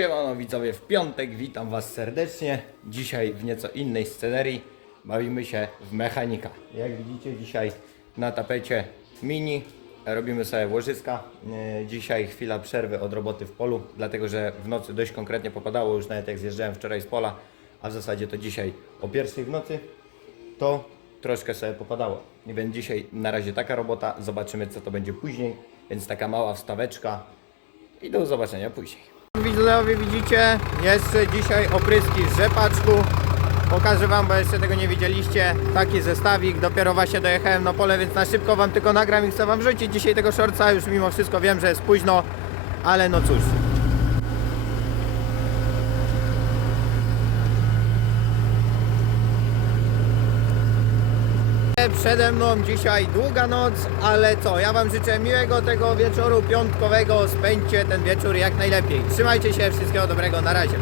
Siemano widzowie, w piątek witam Was serdecznie. Dzisiaj w nieco innej scenerii bawimy się w mechanika. Jak widzicie dzisiaj na tapecie mini robimy sobie łożyska. E, Dzisiaj chwila przerwy od roboty w polu, dlatego że w nocy dość konkretnie popadało, już nawet jak zjeżdżałem wczoraj z pola, a w zasadzie to dzisiaj o pierwszej w nocy, to troszkę sobie popadało. Więc dzisiaj na razie taka robota, zobaczymy co to będzie później, więc taka mała wstaweczka i do zobaczenia później. Widzowie widzicie, jeszcze dzisiaj opryski z rzepaczku. Pokażę Wam, bo jeszcze tego nie widzieliście. Taki zestawik, dopiero właśnie dojechałem na pole, więc na szybko Wam tylko nagram i chcę Wam wrzucić dzisiaj tego shortsa. Już mimo wszystko wiem, że jest późno, ale no cóż. Przede mną dzisiaj długa noc, ale co, ja Wam życzę miłego tego wieczoru piątkowego, spędźcie ten wieczór jak najlepiej. Trzymajcie się, wszystkiego dobrego, na razie.